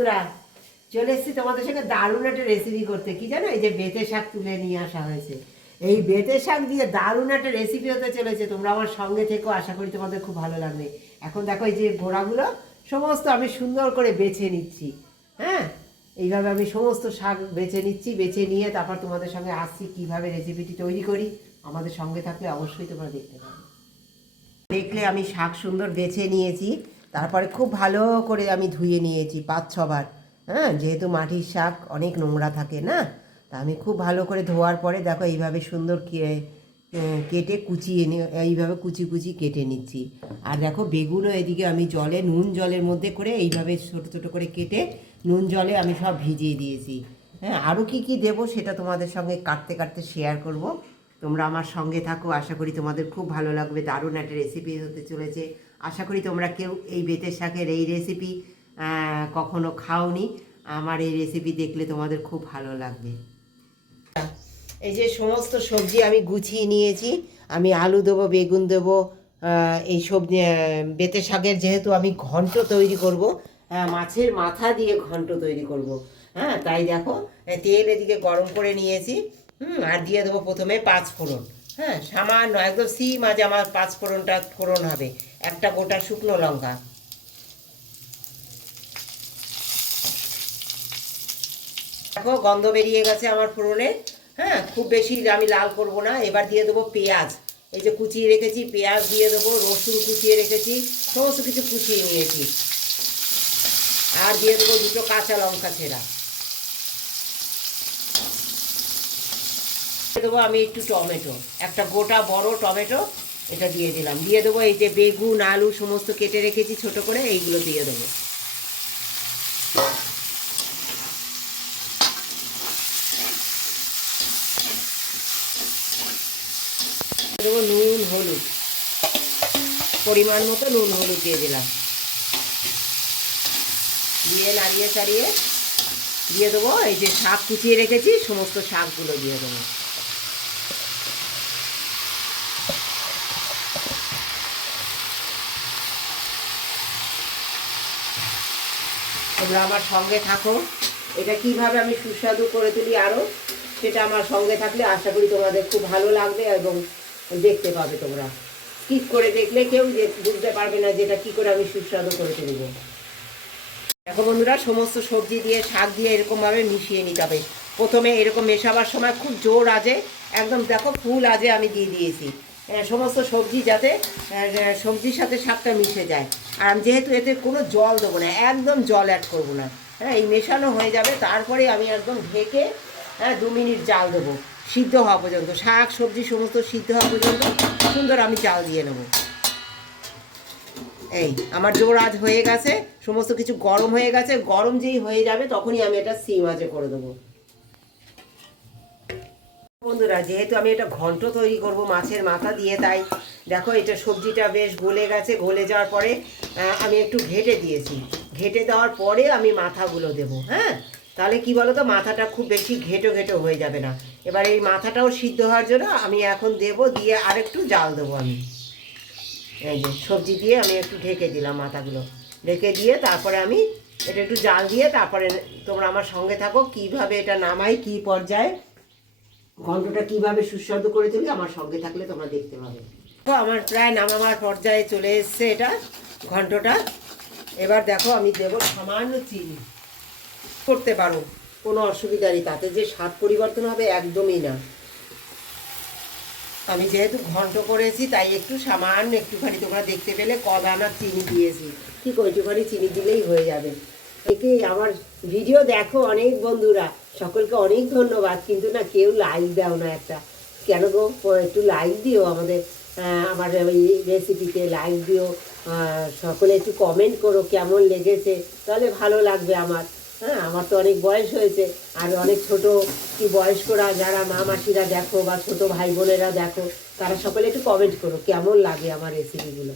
বন্ধুরা, চলে এসেছি তোমাদের সঙ্গে দারুণ একটা রেসিপি করতে। কি জানো, এই যে বেতে শাক তুলে নিয়ে আসা হয়েছে। এই বেতে শাক দিয়ে দারুণ একটা রেসিপি হতে চলেছে। তোমরা আমার সঙ্গে থেকো, আশা করি তোমাদের খুব ভালো লাগবে। এখন দেখো এই যে গোড়াগুলো সমস্ত আমি সুন্দর করে বেছে নিচ্ছি। হ্যাঁ, এইভাবে আমি সমস্ত শাক বেছে নিচ্ছি। বেছে নিয়ে তারপর তোমাদের সঙ্গে আসছি কীভাবে রেসিপিটি তৈরি করি। আমাদের সঙ্গে থাকলে অবশ্যই তোমরা দেখতে পাবে। দেখলে আমি শাক সুন্দর বেছে নিয়েছি, তারপরে খুব ভালো করে আমি ধুয়ে নিয়েছি 5-6 বার। হ্যাঁ, যেহেতু মাটির শাক অনেক নোংরা থাকে না, তা আমি খুব ভালো করে ধোয়ার পরে দেখো এইভাবে সুন্দর কেটে কুচিয়ে এইভাবে কুচি কুচি কেটে নিচ্ছি। আর দেখো বেগুনও এদিকে আমি নুন জলের মধ্যে করে এইভাবে ছোটো ছোটো করে কেটে নুন জলে আমি সব ভিজিয়ে দিয়েছি। হ্যাঁ, আরও কী কী দেবো সেটা তোমাদের সঙ্গে কাটতে কাটতে শেয়ার করব। তোমরা আমার সঙ্গে থাকো, আশা করি তোমাদের খুব ভালো লাগবে। দারুণ একটা রেসিপি হতে চলেছে। আশা করি তোমরা কেউ এই বেতের শাকের এই রেসিপি কখনো খাওনি। আমার এই রেসিপি দেখলে তোমাদের খুব ভালো লাগবে। এই যে সমস্ত সবজি আমি গুছিয়ে নিয়েছি। আমি আলু দেবো, বেগুন দেবো, এই সবজি বেতের শাকের যেহেতু আমি ঘন্ট তৈরি করব, মাছের মাথা দিয়ে ঘন্ট তৈরি করব। হ্যাঁ, তাই দেখো তেল এদিকে গরম করে নিয়েছি। আর দিয়ে দেবো প্রথমে 5 ফোড়ন। হ্যাঁ, সামান্য একদম মাঝে আমার 5 ফোড়নটা ফোড়ন হবে। একটা গোটা শুকনো লঙ্কা। দেখো গন্ধ বেরিয়ে গেছে আমার ফোড়নে। হ্যাঁ, খুব বেশি আমি লাল করব না। এবার দিয়ে দেবো পেঁয়াজ। এই যে কুচিয়ে রেখেছি, পেঁয়াজ দিয়ে দেবো। রসুন কুচিয়ে রেখেছি, সমস্ত কিছু কুচিয়ে নিয়েছি। আর দিয়ে দেবো 2টো কাঁচা লঙ্কা ছেঁড়া। দেবো আমি একটু টমেটো, একটা গোটা বড় টমেটো, এটা দিয়ে দিলাম। দিয়ে দেবো এই যে বেগুন আলু সমস্ত কেটে রেখেছি ছোট করে, এইগুলো দিয়ে দেবো। দেবো নুন হলুদ, পরিমাণ মতো নুন হলুদ দিয়ে দিলাম। দিয়ে নাড়িয়ে চাড়িয়ে দিয়ে দেবো এই যে শাক কুচিয়ে রেখেছি, সমস্ত শাকগুলো দিয়ে দেবো। তোমরা আমার সঙ্গে থাকো। এটা কিভাবে আমি সুস্বাদু করে তুলি আরও, সেটা আমার সঙ্গে থাকলে আশা করি তোমাদের খুব ভালো লাগবে এবং দেখতে পাবে। তোমরা স্কিপ করে দেখলে কেউ বুঝতে পারবে না যেটা কী করে আমি সুস্বাদু করে তুলব। দেখো বন্ধুরা, সমস্ত সবজি দিয়ে শাক দিয়ে এরকমভাবে মিশিয়ে নিতে হবে। প্রথমে এরকম মেশাবার সময় খুব জোর আজে, একদম দেখো ফুল আজে আমি দিয়ে দিয়েছি, সমস্ত সবজি যাতে সবজির সাথে শাকটা মিশে যায়। আর আমি যেহেতু এতে কোনো জল দেবো না, একদম জল অ্যাড করবো না। হ্যাঁ, এই মেশানো হয়ে যাবে, তারপরে আমি একদম ঢেকে 2 মিনিট জাল দেবো, সিদ্ধ হওয়া পর্যন্ত। শাক সবজি সমস্ত সিদ্ধ হওয়া পর্যন্ত সুন্দর আমি জাল দিয়ে নেবো। এই আমার জোর আজ হয়ে গেছে, সমস্ত কিছু গরম হয়ে গেছে। গরম যেই হয়ে যাবে তখনই আমি এটা সিম আঁচে করে দেবো। বন্ধুরা, যেহেতু আমি এটা ঘন্ট তৈরি করব মাছের মাথা দিয়ে, তাই দেখো এটা সবজিটা বেশ গলে গেছে। গলে যাওয়ার পরে আমি একটু ঘেটে দিয়েছি। ঘেটে দেওয়ার পরে আমি মাথাগুলো দেবো। হ্যাঁ, তাহলে কি বলো তো, মাথাটা খুব বেশি ঘেটো ঘেটো হয়ে যাবে না। এবার এই মাথাটাও সিদ্ধ হওয়ার জন্য আমি এখন দেবো, দিয়ে আরেকটু জাল দেবো আমি। এই যে সবজি দিয়ে আমি একটু ঢেকে দিলাম, মাথাগুলো ঢেকে দিয়ে তারপরে আমি এটা একটু জাল দিয়ে তারপরে তোমরা আমার সঙ্গে থাকো কীভাবে এটা নামাই, কী পর্যায়ে ঘন্টটা কীভাবে সুস্বাদু করে তুলি। আমার সঙ্গে থাকলে তোমরা দেখতে পাবে। তো আমার প্রায় নামাবার পর্যায়ে চলে এসছে এটা ঘন্টটা। এবার দেখো আমি দেবো সামান্য চিনি। করতে পারো, কোনো অসুবিধা নেই, তাতে যে স্বাদ পরিবর্তন হবে একদমই না। আমি যেহেতু ঘন্ট করেছি তাই একটু সামান্য একটুখানি, তোমরা দেখতে পেলে কদানা চিনি দিয়েছি, ঠিক ওইটুখানি চিনি দিলেই হয়ে যাবে। একে আমার ভিডিও দেখো অনেক বন্ধুরা, সকলকে অনেক ধন্যবাদ, কিন্তু না কেউ লাইক দাও না একটা। কেন গো, একটু লাইক দিও আমাদের, আমার ওই রেসিপিতে লাইক দিও। সকলে একটু কমেন্ট করো কেমন লেগেছে, তাহলে ভালো লাগবে আমার। হ্যাঁ, আমার তো অনেক বয়স হয়েছে, আর অনেক ছোট কি বয়স্করা যারা মা মাসিরা দেখো বা ছোট ভাই বোনেরা দেখো, তারা সকলে একটু কমেন্ট করো কেমন লাগে আমার রেসিপিগুলো।